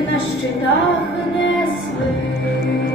на щитах несли.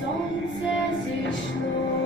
сонце зійшло.